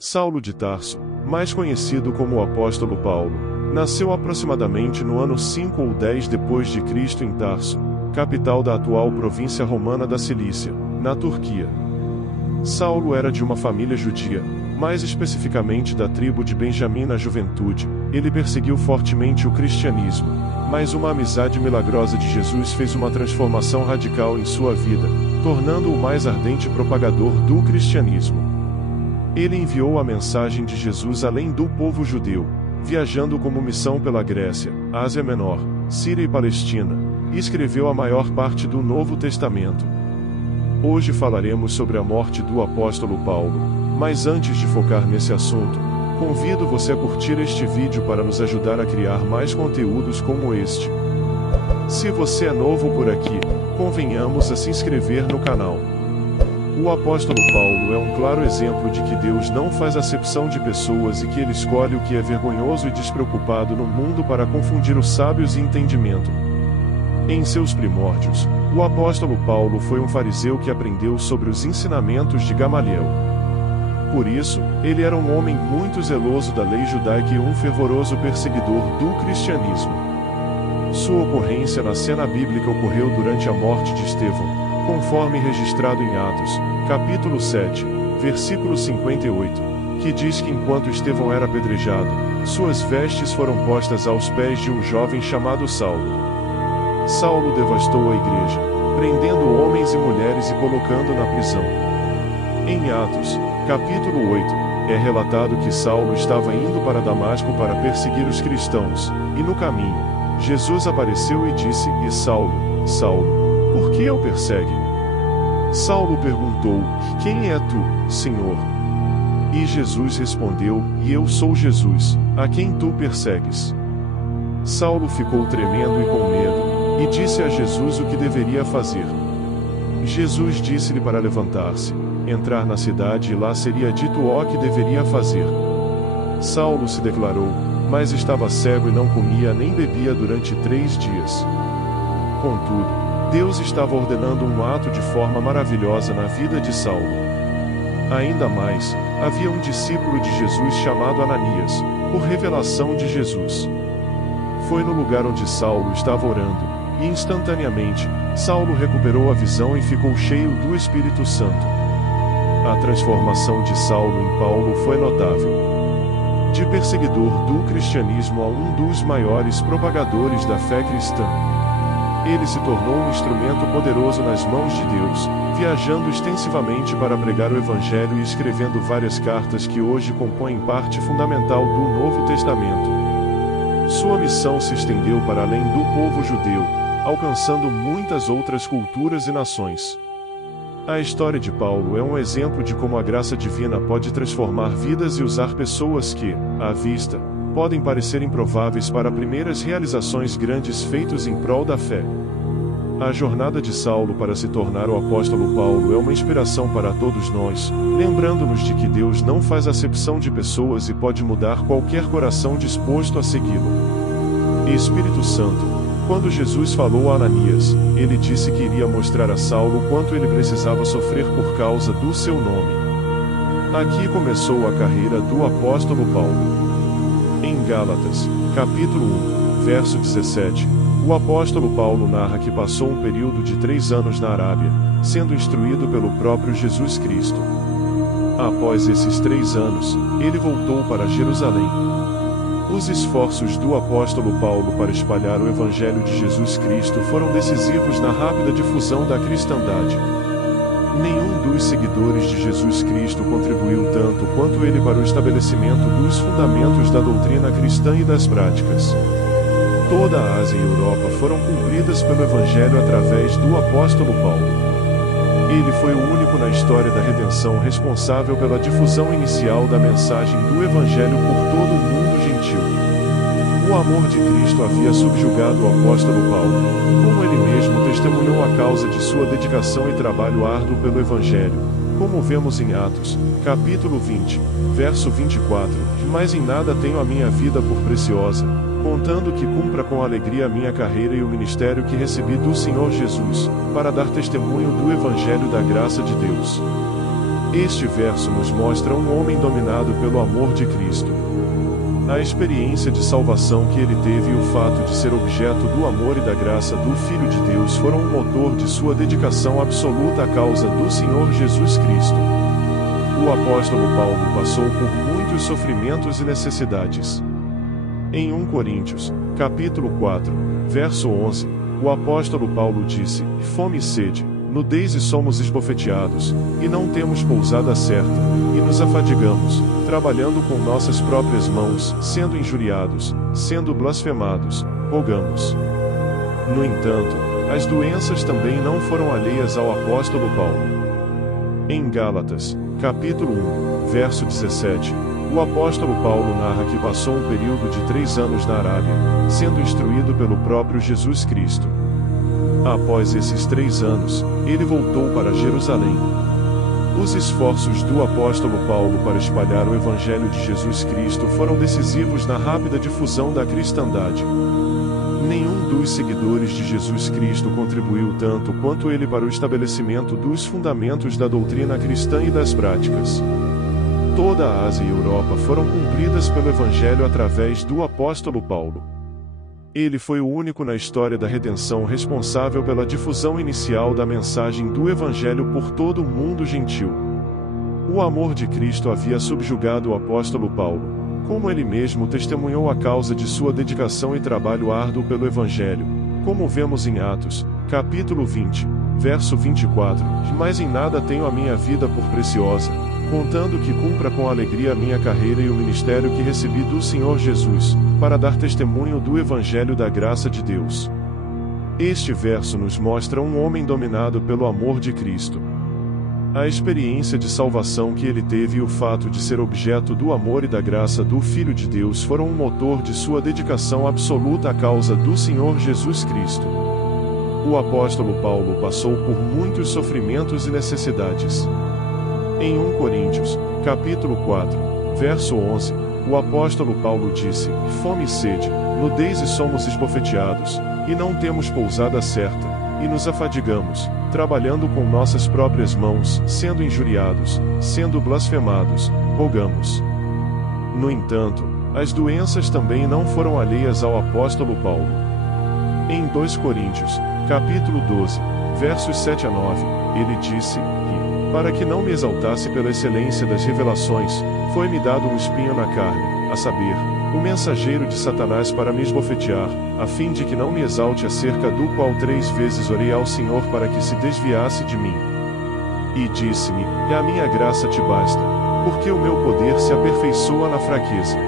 Saulo de Tarso, mais conhecido como o apóstolo Paulo, nasceu aproximadamente no ano 5 ou 10 depois de Cristo em Tarso, capital da atual província romana da Cilícia, na Turquia. Saulo era de uma família judia, mais especificamente da tribo de Benjamim. Na juventude, ele perseguiu fortemente o cristianismo, mas uma amizade milagrosa de Jesus fez uma transformação radical em sua vida, tornando-o o mais ardente propagador do cristianismo. Ele enviou a mensagem de Jesus além do povo judeu, viajando como missão pela Grécia, Ásia Menor, Síria e Palestina, e escreveu a maior parte do Novo Testamento. Hoje falaremos sobre a morte do apóstolo Paulo, mas antes de focar nesse assunto, convido você a curtir este vídeo para nos ajudar a criar mais conteúdos como este. Se você é novo por aqui, convenhamos a se inscrever no canal. O apóstolo Paulo é um claro exemplo de que Deus não faz acepção de pessoas e que ele escolhe o que é vergonhoso e despreocupado no mundo para confundir os sábios e entendimento. Em seus primórdios, o apóstolo Paulo foi um fariseu que aprendeu sobre os ensinamentos de Gamaliel. Por isso, ele era um homem muito zeloso da lei judaica e um fervoroso perseguidor do cristianismo. Sua ocorrência na cena bíblica ocorreu durante a morte de Estevão, conforme registrado em Atos, capítulo 7, versículo 58, que diz que enquanto Estevão era apedrejado, suas vestes foram postas aos pés de um jovem chamado Saulo. Saulo devastou a igreja, prendendo homens e mulheres e colocando na prisão. Em Atos, capítulo 8, é relatado que Saulo estava indo para Damasco para perseguir os cristãos, e no caminho, Jesus apareceu e disse: "E Saulo, Saulo, por que o persegue?" Saulo perguntou: "Quem é tu, Senhor?" E Jesus respondeu: "Eu sou Jesus, a quem tu persegues." Saulo ficou tremendo e com medo, e disse a Jesus o que deveria fazer. Jesus disse-lhe para levantar-se, entrar na cidade e lá seria dito o que deveria fazer. Saulo se declarou, mas estava cego e não comia nem bebia durante 3 dias. Contudo, Deus estava ordenando um ato de forma maravilhosa na vida de Saulo. Ainda mais, havia um discípulo de Jesus chamado Ananias, por revelação de Jesus. Foi no lugar onde Saulo estava orando, e instantaneamente, Saulo recuperou a visão e ficou cheio do Espírito Santo. A transformação de Saulo em Paulo foi notável. De perseguidor do cristianismo a um dos maiores propagadores da fé cristã. Ele se tornou um instrumento poderoso nas mãos de Deus, viajando extensivamente para pregar o Evangelho e escrevendo várias cartas que hoje compõem parte fundamental do Novo Testamento. Sua missão se estendeu para além do povo judeu, alcançando muitas outras culturas e nações. A história de Paulo é um exemplo de como a graça divina pode transformar vidas e usar pessoas que, à vista, podem parecer improváveis para primeiras realizações grandes feitos em prol da fé. A jornada de Saulo para se tornar o apóstolo Paulo é uma inspiração para todos nós, lembrando-nos de que Deus não faz acepção de pessoas e pode mudar qualquer coração disposto a segui-lo. Espírito Santo, quando Jesus falou a Ananias, ele disse que iria mostrar a Saulo quanto ele precisava sofrer por causa do seu nome. Aqui começou a carreira do apóstolo Paulo. Em Gálatas, capítulo 1, verso 17, o apóstolo Paulo narra que passou um período de 3 anos na Arábia, sendo instruído pelo próprio Jesus Cristo. Após esses 3 anos, ele voltou para Jerusalém. Os esforços do apóstolo Paulo para espalhar o Evangelho de Jesus Cristo foram decisivos na rápida difusão da cristandade. Nenhum dos seguidores de Jesus Cristo contribuiu tanto quanto ele para o estabelecimento dos fundamentos da doutrina cristã e das práticas. Toda a Ásia e Europa foram cumpridas pelo Evangelho através do apóstolo Paulo. Ele foi o único na história da redenção responsável pela difusão inicial da mensagem do Evangelho por todo o mundo gentil. O amor de Cristo havia subjugado o apóstolo Paulo, como ele mesmo testemunhou a causa de sua dedicação e trabalho árduo pelo Evangelho, como vemos em Atos, capítulo 20, verso 24, "Mas em nada tenho a minha vida por preciosa, contando que cumpra com alegria a minha carreira e o ministério que recebi do Senhor Jesus, para dar testemunho do Evangelho da graça de Deus." Este verso nos mostra um homem dominado pelo amor de Cristo. A experiência de salvação que ele teve e o fato de ser objeto do amor e da graça do Filho de Deus foram o motor de sua dedicação absoluta à causa do Senhor Jesus Cristo. O apóstolo Paulo passou por muitos sofrimentos e necessidades. Em 1 Coríntios, capítulo 4, verso 11, o apóstolo Paulo disse: fome e sede, nudez e somos esbofeteados, e não temos pousada certa, e nos afadigamos, trabalhando com nossas próprias mãos, sendo injuriados, sendo blasfemados, rogamos. No entanto, as doenças também não foram alheias ao apóstolo Paulo. Em Gálatas, capítulo 1, verso 17, o apóstolo Paulo narra que passou um período de 3 anos na Arábia, sendo instruído pelo próprio Jesus Cristo. Após esses 3 anos, ele voltou para Jerusalém. Os esforços do apóstolo Paulo para espalhar o Evangelho de Jesus Cristo foram decisivos na rápida difusão da cristandade. Nenhum dos seguidores de Jesus Cristo contribuiu tanto quanto ele para o estabelecimento dos fundamentos da doutrina cristã e das práticas. Toda a Ásia e Europa foram cumpridas pelo Evangelho através do apóstolo Paulo. Ele foi o único na história da redenção responsável pela difusão inicial da mensagem do Evangelho por todo o mundo gentil. O amor de Cristo havia subjugado o apóstolo Paulo, como ele mesmo testemunhou a causa de sua dedicação e trabalho árduo pelo Evangelho, como vemos em Atos, capítulo 20, verso 24, mas em nada tenho a minha vida por preciosa, contando que cumpra com alegria a minha carreira e o ministério que recebi do Senhor Jesus, para dar testemunho do Evangelho da graça de Deus. Este verso nos mostra um homem dominado pelo amor de Cristo. A experiência de salvação que ele teve e o fato de ser objeto do amor e da graça do Filho de Deus foram o motor de sua dedicação absoluta à causa do Senhor Jesus Cristo. O apóstolo Paulo passou por muitos sofrimentos e necessidades. Em 1 Coríntios, capítulo 4, verso 11, o apóstolo Paulo disse: fome e sede, nudez e somos esbofeteados, e não temos pousada certa, e nos afadigamos, trabalhando com nossas próprias mãos, sendo injuriados, sendo blasfemados, rogamos. No entanto, as doenças também não foram alheias ao apóstolo Paulo. Em 2 Coríntios, capítulo 12, versos 7 a 9, ele disse: para que não me exaltasse pela excelência das revelações, foi-me dado um espinho na carne, a saber, o mensageiro de Satanás para me esbofetear, a fim de que não me exalte acerca do qual 3 vezes orei ao Senhor para que se desviasse de mim. E disse-me: a minha graça te basta, porque o meu poder se aperfeiçoa na fraqueza.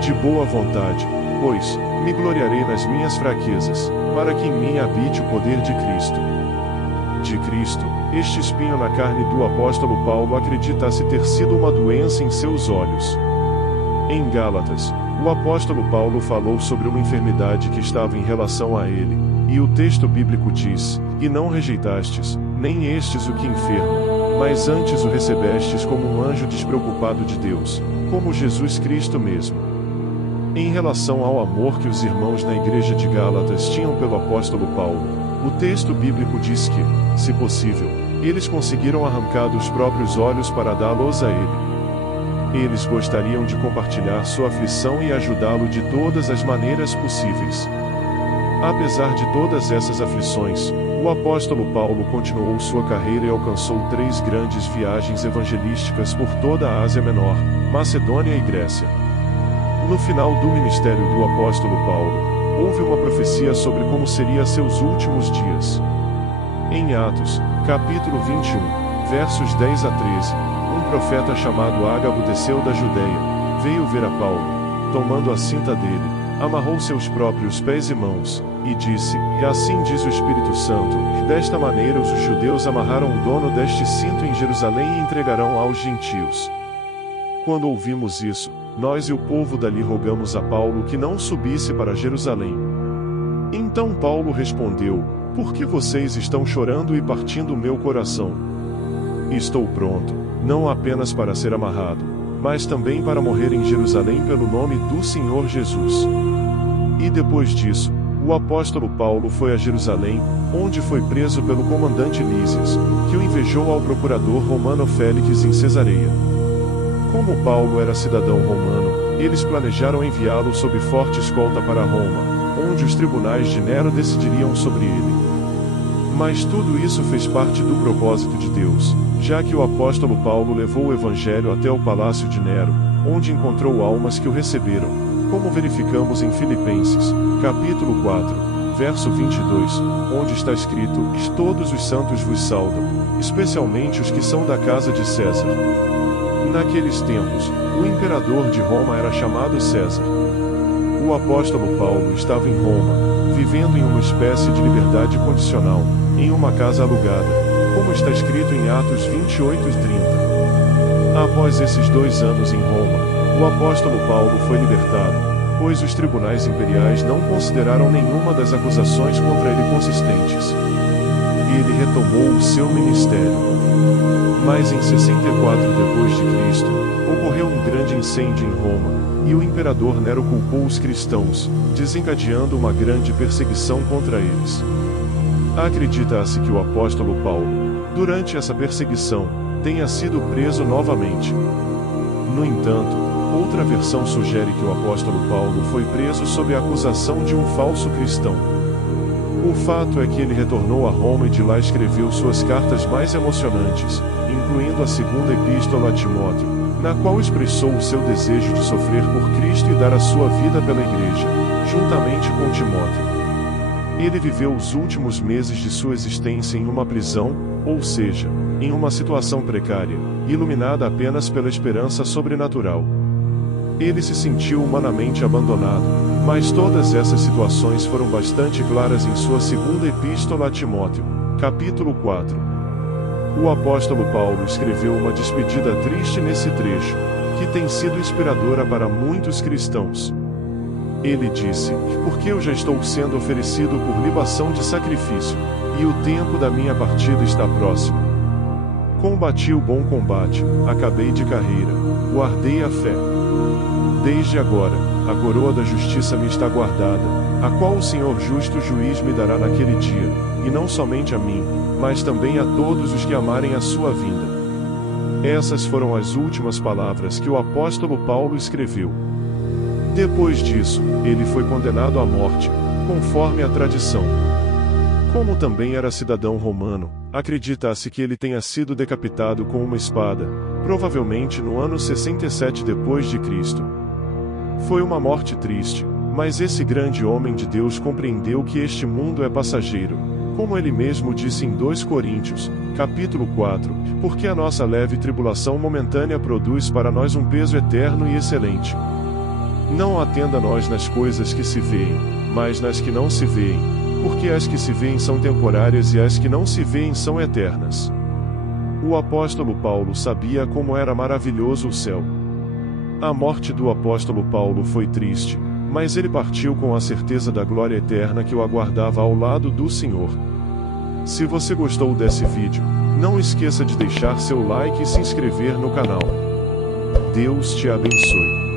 De boa vontade, pois, me gloriarei nas minhas fraquezas, para que em mim habite o poder de Cristo. De Cristo, este espinho na carne do apóstolo Paulo acredita-se ter sido uma doença em seus olhos. Em Gálatas, o apóstolo Paulo falou sobre uma enfermidade que estava em relação a ele, e o texto bíblico diz: e não rejeitastes, nem estes o que enferma, mas antes o recebestes como um anjo despreocupado de Deus, como Jesus Cristo mesmo. Em relação ao amor que os irmãos na igreja de Gálatas tinham pelo apóstolo Paulo, o texto bíblico diz que, se possível, eles conseguiram arrancar dos próprios olhos para dá-los a ele. Eles gostariam de compartilhar sua aflição e ajudá-lo de todas as maneiras possíveis. Apesar de todas essas aflições, o apóstolo Paulo continuou sua carreira e alcançou 3 grandes viagens evangelísticas por toda a Ásia Menor, Macedônia e Grécia. No final do ministério do apóstolo Paulo, houve uma profecia sobre como seria seus últimos dias. Em Atos, capítulo 21, versos 10 a 13, um profeta chamado Ágabo desceu da Judeia, veio ver a Paulo, tomando a cinta dele, amarrou seus próprios pés e mãos, e disse: e assim diz o Espírito Santo, desta maneira os judeus amarraram o dono deste cinto em Jerusalém e entregarão aos gentios. Quando ouvimos isso, nós e o povo dali rogamos a Paulo que não subisse para Jerusalém. Então Paulo respondeu: por que vocês estão chorando e partindo o meu coração? Estou pronto, não apenas para ser amarrado, mas também para morrer em Jerusalém pelo nome do Senhor Jesus. E depois disso, o apóstolo Paulo foi a Jerusalém, onde foi preso pelo comandante Lísias, que o invejou ao procurador romano Félix em Cesareia. Como Paulo era cidadão romano, eles planejaram enviá-lo sob forte escolta para Roma, onde os tribunais de Nero decidiriam sobre ele. Mas tudo isso fez parte do propósito de Deus, já que o apóstolo Paulo levou o evangelho até o palácio de Nero, onde encontrou almas que o receberam, como verificamos em Filipenses, capítulo 4, verso 22, onde está escrito: "Todos os santos vos saudam, especialmente os que são da casa de César." Naqueles tempos, o imperador de Roma era chamado César. O apóstolo Paulo estava em Roma, vivendo em uma espécie de liberdade condicional, em uma casa alugada, como está escrito em Atos 28 e 30. Após esses 2 anos em Roma, o apóstolo Paulo foi libertado, pois os tribunais imperiais não consideraram nenhuma das acusações contra ele consistentes. Ele retomou o seu ministério. Mas em 64 d.C., ocorreu um grande incêndio em Roma, e o imperador Nero culpou os cristãos, desencadeando uma grande perseguição contra eles. Acredita-se que o apóstolo Paulo, durante essa perseguição, tenha sido preso novamente. No entanto, outra versão sugere que o apóstolo Paulo foi preso sob a acusação de um falso cristão. O fato é que ele retornou a Roma e de lá escreveu suas cartas mais emocionantes, incluindo a segunda epístola a Timóteo, na qual expressou o seu desejo de sofrer por Cristo e dar a sua vida pela igreja, juntamente com Timóteo. Ele viveu os últimos meses de sua existência em uma prisão, ou seja, em uma situação precária, iluminada apenas pela esperança sobrenatural. Ele se sentiu humanamente abandonado, mas todas essas situações foram bastante claras em sua segunda epístola a Timóteo, capítulo 4. O apóstolo Paulo escreveu uma despedida triste nesse trecho, que tem sido inspiradora para muitos cristãos. Ele disse: "Porque eu já estou sendo oferecido por libação de sacrifício, e o tempo da minha partida está próximo. Combati o bom combate, acabei de carreira, guardei a fé. Desde agora, a coroa da justiça me está guardada, a qual o Senhor justo juiz me dará naquele dia, e não somente a mim, mas também a todos os que amarem a sua vinda." Essas foram as últimas palavras que o apóstolo Paulo escreveu. Depois disso, ele foi condenado à morte, conforme a tradição. Como também era cidadão romano, acredita-se que ele tenha sido decapitado com uma espada, provavelmente no ano 67 d.C. Foi uma morte triste, mas esse grande homem de Deus compreendeu que este mundo é passageiro, como ele mesmo disse em 2 Coríntios, capítulo 4, porque a nossa leve tribulação momentânea produz para nós um peso eterno e excelente. Não atenda nós nas coisas que se veem, mas nas que não se veem, porque as que se veem são temporárias e as que não se veem são eternas. O apóstolo Paulo sabia como era maravilhoso o céu. A morte do apóstolo Paulo foi triste, mas ele partiu com a certeza da glória eterna que o aguardava ao lado do Senhor. Se você gostou desse vídeo, não esqueça de deixar seu like e se inscrever no canal. Deus te abençoe.